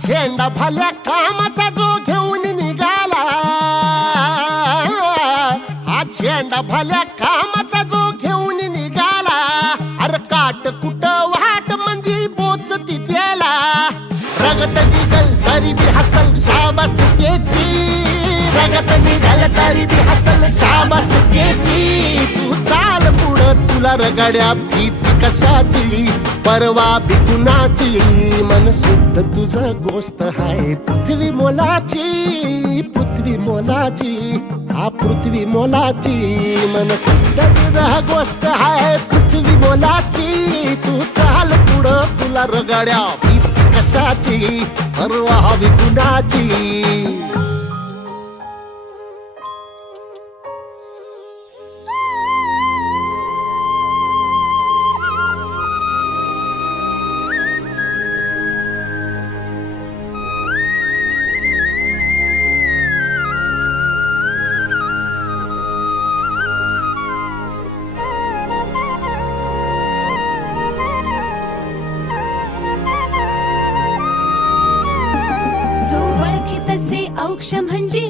झेंडा भाल्या कामाचा जो घेऊन निघाला, हा झेंडा भाल्या कामाचा जो घेऊन निघाला, अरे काट कुट वाट मंदी बोचती त्याला, रगत निघल तरी बी हसल शाबास त्याची, रगत निघल तरी बी हसल शाबास त्याची. तू चाल पुढं तुला रगड्या भीती कशाची, परवा बी कुणाची, मन शुद्ध तुझं गोष्ट हाय पृथ्वी मोलाची, पृथ्वी मोलाची, हा पृथ्वी मोलाची, मन शुद्ध तुझं गोष्ट हाय पृथ्वी मोलाची. तू चाल पुढं तुला रगड्या भीती कशाची, परवा बी कुणाची. तसे औक्ष म्हणजे